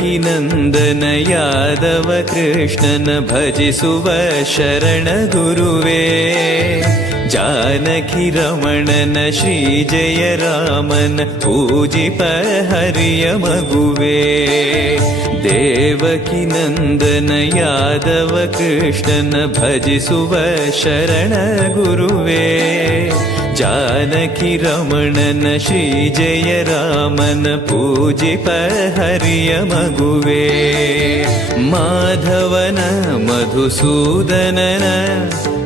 नन्दन यादव कृष्णन भजसरण गुरुवे। जानकिरमणन रमण न श्री जय मगुवे देवकी नन्दन यादव कृष्णन भजिसुव शरण गुरुवे। जनकी रमण न श्री जय रामन मगुवे माधवन मधुसूदनन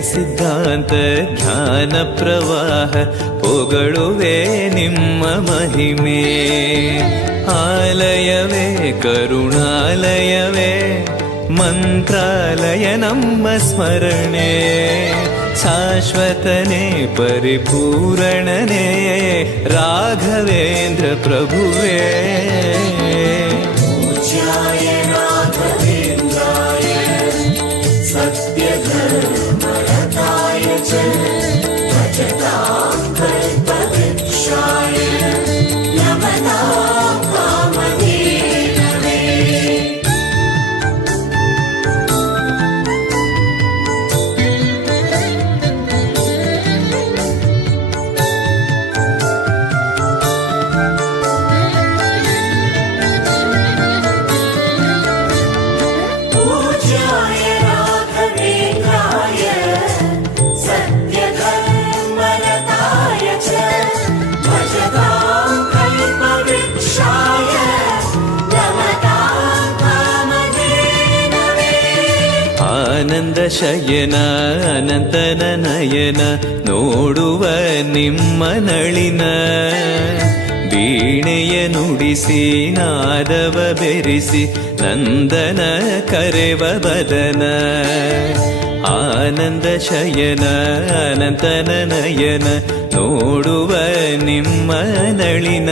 ಸಿದ್ಧಾಂತ, ಜ್ಞಾನ ಪ್ರವಾಹ ಪೊಗಳುವೆ ನಿಮ್ಮ ಮಹಿಮೆ. ಆಲಯವೇ, ಕರುಣಾಲಯವೇ, ಮಂತ್ರಾಲಯ ನಮ್ಮ ಸ್ಮರಣೆ. ಶಾಶ್ವತನೇ, ಪರಿಪೂರಣನೇ, ರಾಘವೇಂದ್ರ ಪ್ರಭುವೇ. ಆನಂದ ಶಯನ ಅನಂತನ ನಯನ ನೋಡುವ ನಿಮ್ಮ ನಳಿನ ವೀಣೆಯ ನುಡಿಸಿ ನಾದವ ಬೆರೆಸಿ ನಂದನ ಕರೆವ ಬದನ ಆನಂದ ಶಯನ ಅನಂತನ ನಯನ ನೋಡುವ ನಿಮ್ಮ ನಳಿನ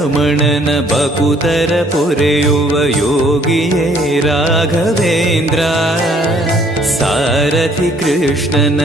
ರಮಣನ ಬಕುತರ ಪೊರೆಯುವ ಯೋಗಿಯೇ ರಾಘವೇಂದ್ರ ಸಾರಥಿ ಕೃಷ್ಣನ